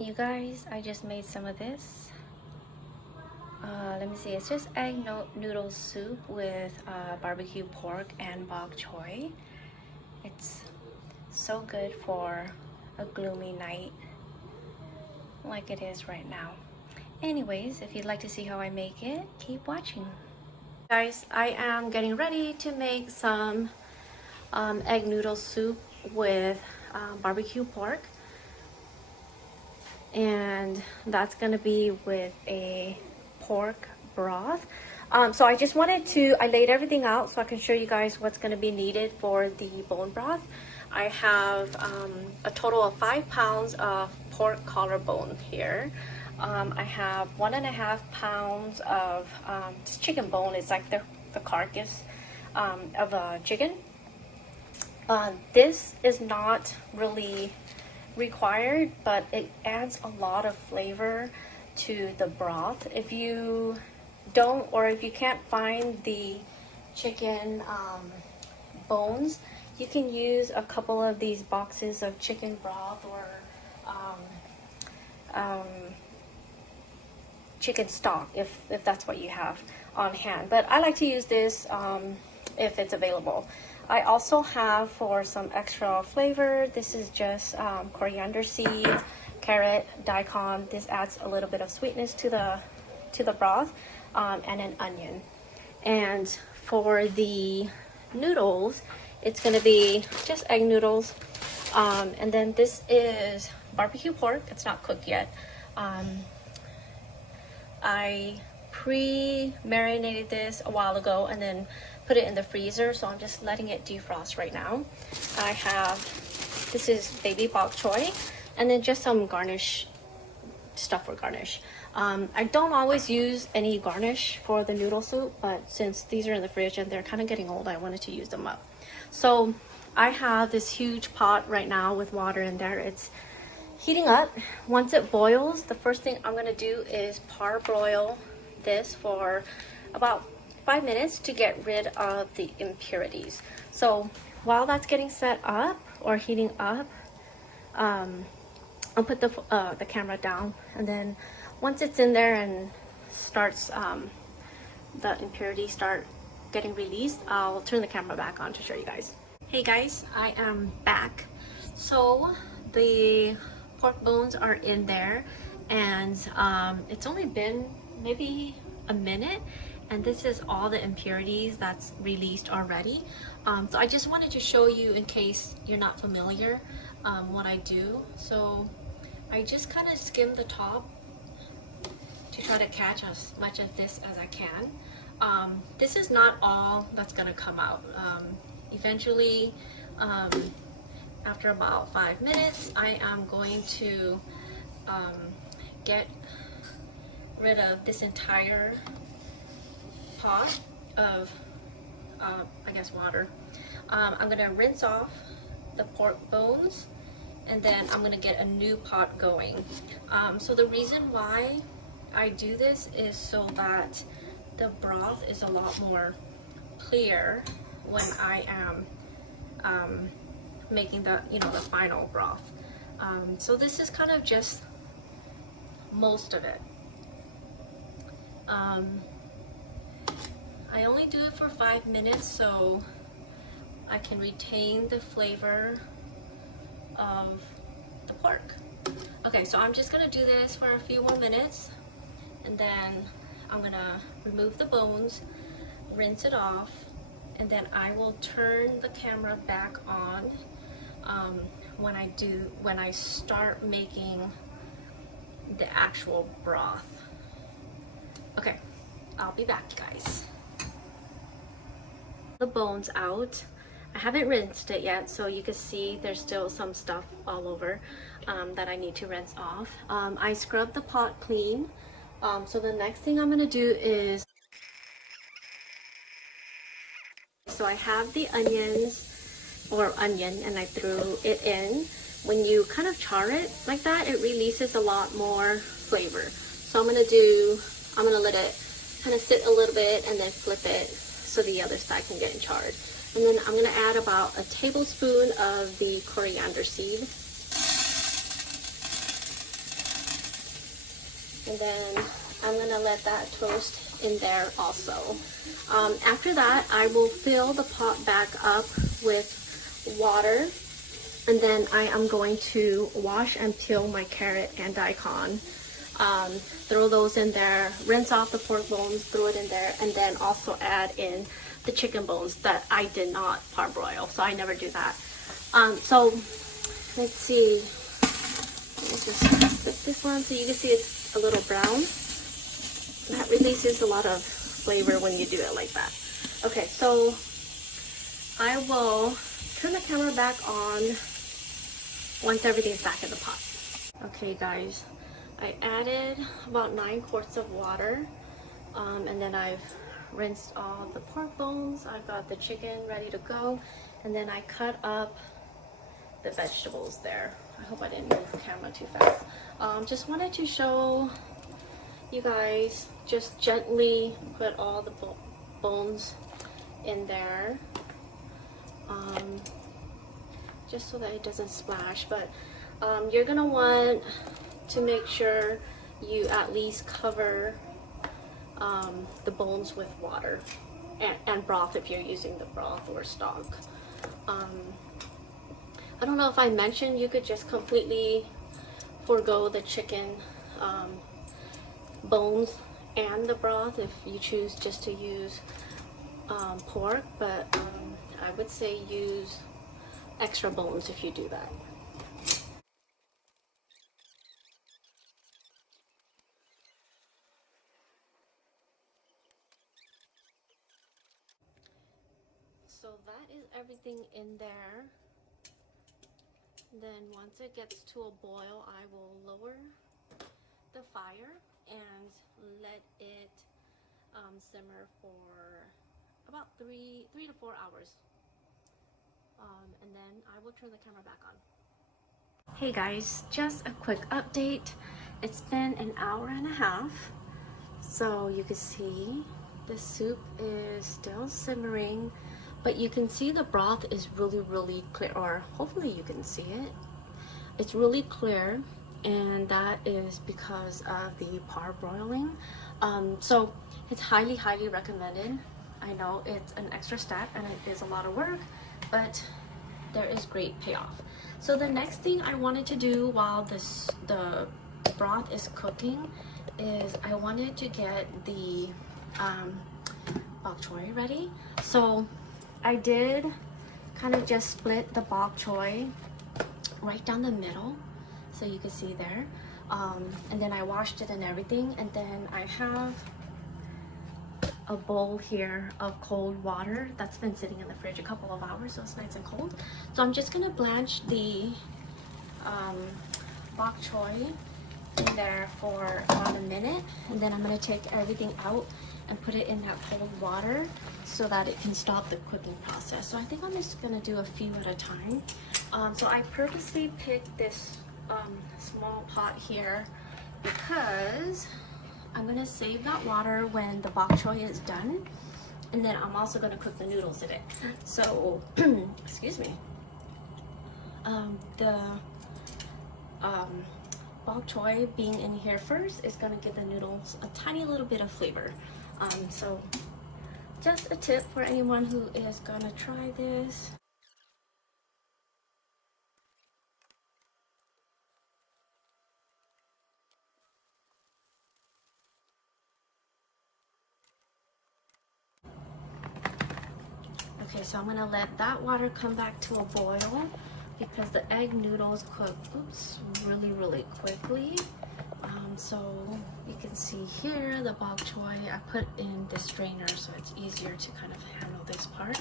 You guys, I just made some of this. Let me see, it's just egg noodle soup with barbecue pork and bok choy. It's so good for a gloomy night like it is right now. Anyways, if you'd like to see how I make it, keep watching. Guys, I am getting ready to make some egg noodle soup with barbecue pork, and that's gonna be with a pork broth. So I just wanted to, I laid everything out so I can show you guys what's gonna be needed for the bone broth. I have a total of 5 pounds of pork collarbone here. I have 1.5 pounds of this chicken bone. It's like the carcass of a chicken. This is not really required, but it adds a lot of flavor to the broth. If you don't, or if you can't find the chicken bones, you can use a couple of these boxes of chicken broth or chicken stock if that's what you have on hand. But I like to use this if it's available. I also have, for some extra flavor, this is just coriander seeds, carrot, daikon. This adds a little bit of sweetness to the broth, and an onion. And for the noodles, it's going to be just egg noodles. And then this is barbecue pork. It's not cooked yet. I pre-marinated this a while ago and then put it in the freezer, so I'm just letting it defrost right now. I have, this is baby bok choy, and then just some garnish stuff for garnish. I don't always use any garnish for the noodle soup, but since these are in the fridge and they're kind of getting old, I wanted to use them up. So I have this huge pot right now with water in there. It's heating up. Once it boils, the first thing I'm going to do is parboil this for about 5 minutes to get rid of the impurities. So while that's getting set up or heating up, I'll put the camera down, and then once it's in there and starts the impurities start getting released, I'll turn the camera back on to show you guys. Hey guys, I am back. So the pork bones are in there, and it's only been maybe a minute, and this is all the impurities that's released already. So I just wanted to show you, in case you're not familiar, what I do. So I just kind of skim the top to try to catch as much of this as I can. This is not all that's gonna come out. Eventually, after about 5 minutes, I am going to get rid of this entire pot of, I guess, water. I'm gonna rinse off the pork bones, and then I'm gonna get a new pot going. So the reason why I do this is so that the broth is a lot more clear when I am making the final broth. So this is kind of just most of it. I only do it for 5 minutes so I can retain the flavor of the pork. Okay, so I'm just gonna do this for a few more minutes, and then I'm gonna remove the bones, rinse it off, and then I will turn the camera back on when I start making the actual broth. Okay, I'll be back, guys. The bones out. I haven't rinsed it yet, so you can see there's still some stuff all over that I need to rinse off. I scrubbed the pot clean. So the next thing I'm gonna do is, so I have the onions or onion, and I threw it in. When you kind of char it like that, it releases a lot more flavor. So I'm gonna let it kind of sit a little bit and then flip it so the other side can get charred. And then I'm gonna add about a tablespoon of the coriander seed. and then I'm gonna let that toast in there also. After that, I will fill the pot back up with water, and then I am going to wash and peel my carrot and daikon. Throw those in there, rinse off the pork bones, throw it in there, and then also add in the chicken bones that I did not parboil, so I never do that. So let's see. Let me just flip this one so you can see it's a little brown. That releases a lot of flavor when you do it like that. Okay, so I will turn the camera back on once everything's back in the pot. Okay guys, I added about 9 quarts of water, and then I've rinsed all the pork bones. I've got the chicken ready to go, and then I cut up the vegetables there. I hope I didn't move the camera too fast. Just wanted to show you guys, just gently put all the bones in there, just so that it doesn't splash. But you're gonna want to make sure you at least cover the bones with water and broth if you're using the broth or stock. I don't know if I mentioned you could just completely forego the chicken bones and the broth if you choose just to use pork, but I would say use extra bones if you do that. So that is everything in there. Then once it gets to a boil, I will lower the fire and let it simmer for about 3 to 4 hours. And then I will turn the camera back on. Hey guys, just a quick update. It's been an hour and a half. So you can see the soup is still simmering, but you can see the broth is really clear, or hopefully you can see it. It's really clear, and that is because of the parboiling. So it's highly recommended. I know it's an extra step and it is a lot of work, but there is great payoff. So the next thing I wanted to do while the broth is cooking is I wanted to get the bok choy ready. So I did kind of just split the bok choy right down the middle, so you can see there, and then I washed it and everything, and then I have a bowl here of cold water that's been sitting in the fridge a couple of hours, so it's nice and cold. So I'm just gonna blanch the bok choy in there for about a minute, and then I'm gonna take everything out and put it in that cold water so that it can stop the cooking process. So I think I'm just gonna do a few at a time. So I purposely picked this small pot here because I'm gonna save that water when the bok choy is done, and then I'm also gonna cook the noodles in it. So, excuse me. The bok choy being in here first is gonna give the noodles a tiny little bit of flavor. So just a tip for anyone who is gonna try this. Okay, so I'm gonna let that water come back to a boil because the egg noodles cook, really quickly. So you can see here the bok choy, I put in the strainer so it's easier to kind of handle this part.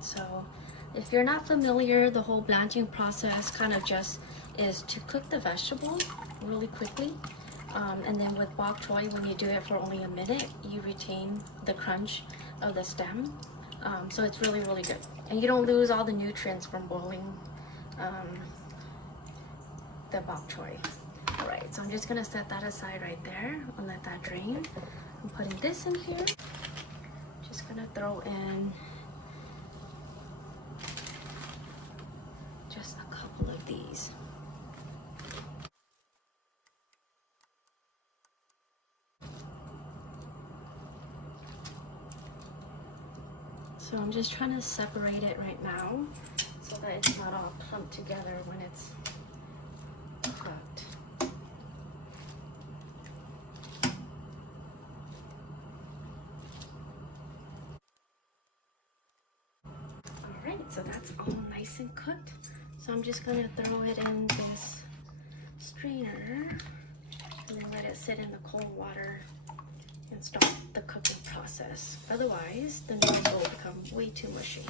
So if you're not familiar, the whole blanching process kind of just is to cook the vegetable really quickly. And then with bok choy, when you do it for only a minute, you retain the crunch of the stem. So it's really good. And you don't lose all the nutrients from boiling the bok choy. All right, so I'm just gonna set that aside right there and let that drain. I'm putting this in here. Just gonna throw in just a couple of these. So I'm just trying to separate it right now so that it's not all clumped together when it's cooked. Alright, so that's all nice and cooked. So I'm just gonna throw it in this strainer and then let it sit in the cold water and start the cooking process. Otherwise, the noodles will become way too mushy.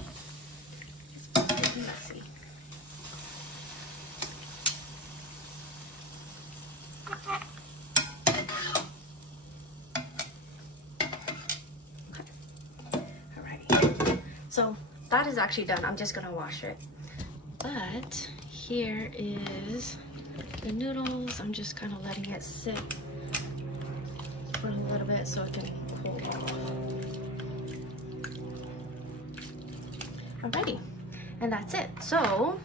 It's pretty messy. Alrighty. So that is actually done. I'm just gonna wash it. But here is the noodles. I'm just kind of letting it sit for a little bit so it can cool off. Alrighty, and that's it. So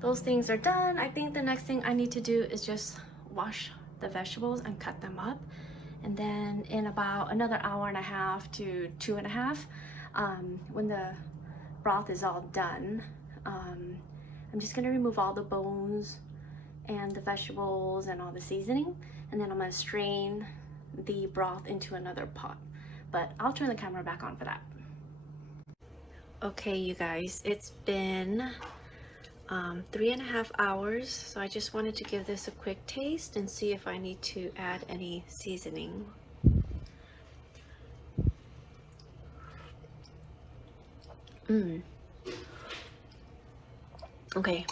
those things are done. I think the next thing I need to do is just wash the vegetables and cut them up. And then in about another hour and a half to 2.5, when the broth is all done, I'm just gonna remove all the bones and the vegetables and all the seasoning, and then I'm gonna strain the broth into another pot. But I'll turn the camera back on for that. Okay, you guys, it's been 3.5 hours, so I just wanted to give this a quick taste and see if I need to add any seasoning. Okay,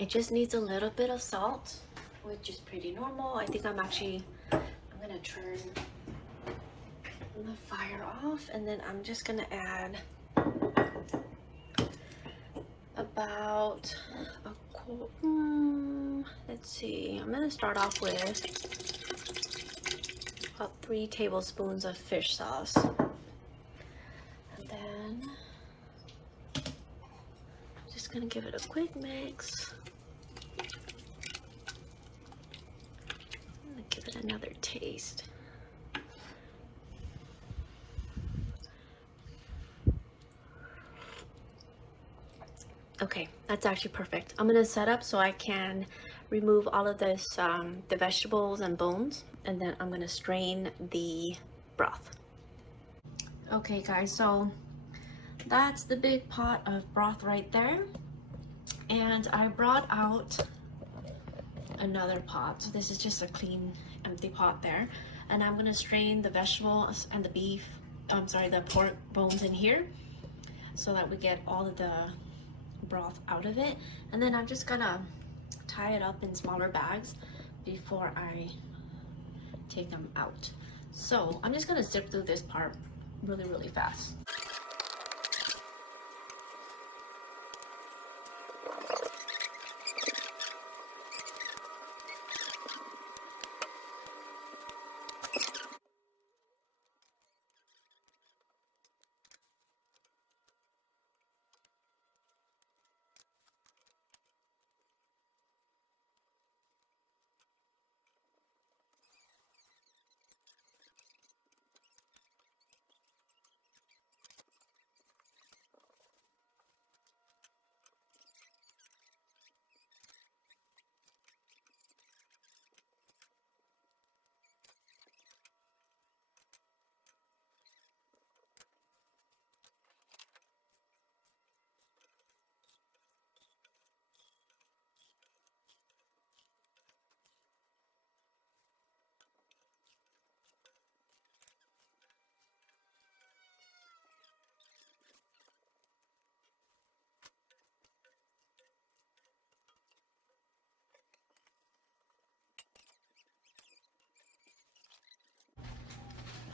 it just needs a little bit of salt, which is pretty normal. I think I'm gonna turn the fire off, and then I'm just gonna add about let's see, I'm gonna start off with about 3 tablespoons of fish sauce, and then just gonna give it a quick mix. I'm gonna give it another taste. Okay, that's actually perfect. I'm gonna set up so I can remove all of this, the vegetables and bones, and then I'm gonna strain the broth. Okay guys, so that's the big pot of broth right there. And I brought out another pot. So this is just a clean, empty pot there. And I'm gonna strain the vegetables and the beef, the pork bones in here so that we get all of the broth out of it, and then I'm just gonna tie it up in smaller bags before I take them out. So I'm just gonna zip through this part really fast.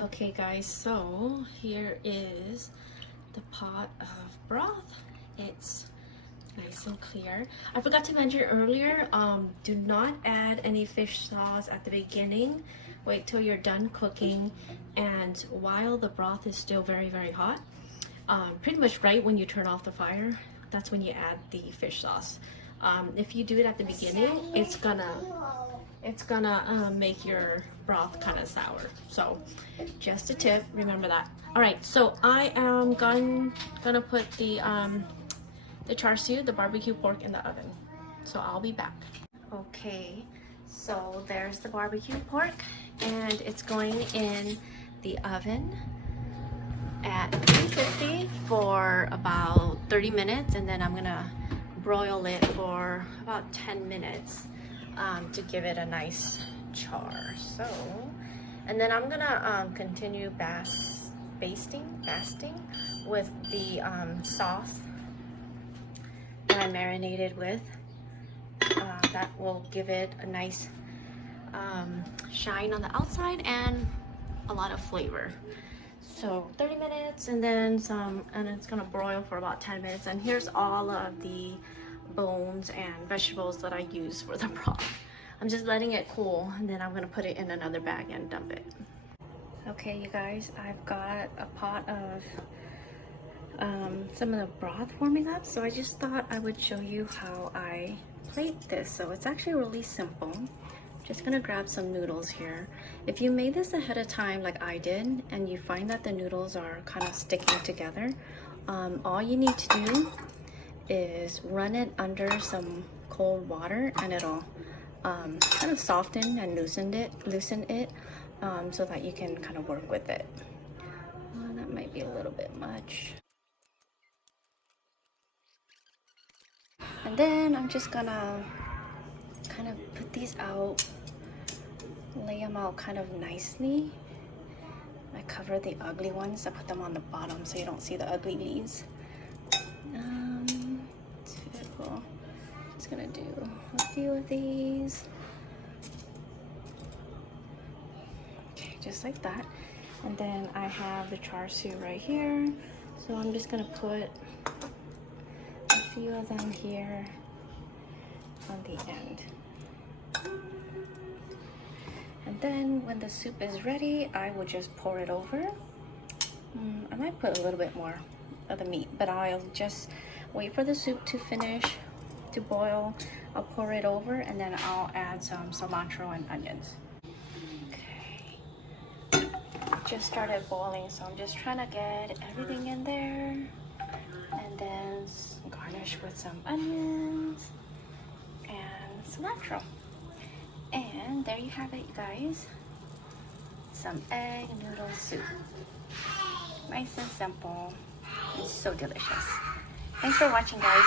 Okay guys, so here is the pot of broth. It's nice and clear. I forgot to mention earlier, do not add any fish sauce at the beginning. Wait till you're done cooking, and while the broth is still very hot, pretty much right when you turn off the fire, that's when you add the fish sauce. If you do it at the beginning, it's gonna it's gonna make your broth kind of sour. So just a tip, remember that. All right, so I am gonna put the char siu, the barbecue pork, in the oven. So I'll be back. Okay, so there's the barbecue pork, and it's going in the oven at 350 for about 30 minutes, and then I'm gonna broil it for about 10 minutes to give it a nice char. So, and then I'm gonna continue basting with the sauce that I marinated with. That will give it a nice shine on the outside and a lot of flavor. So 30 minutes and then some, and it's gonna broil for about 10 minutes. And here's all of the bones and vegetables that I use for the broth. I'm just letting it cool, and then I'm gonna put it in another bag and dump it. Okay, you guys, I've got a pot of some of the broth warming up, so I just thought I would show you how I plate this. So it's actually really simple. Just gonna grab some noodles here. If you made this ahead of time like I did, and you find that the noodles are kind of sticking together, all you need to do is run it under some cold water, and it'll kind of soften and loosen it so that you can kind of work with it. That might be a little bit much. And then I'm just gonna kind of put these out, lay them out kind of nicely. I cover the ugly ones. I put them on the bottom so you don't see the ugly leaves. Typical. Just gonna do a few of these. Okay, just like that. And then I have the char siu right here. So I'm just gonna put a few of them here on the end. And then when the soup is ready, I will just pour it over. I might put a little bit more of the meat, but I'll just wait for the soup to finish to boil. I'll pour it over, and then I'll add some cilantro and onions. Okay, just started boiling, so I'm just trying to get everything in there, and then garnish with some onions and cilantro. And there you have it, you guys. Some egg noodle soup. Nice and simple. It's so delicious. Thanks for watching, guys.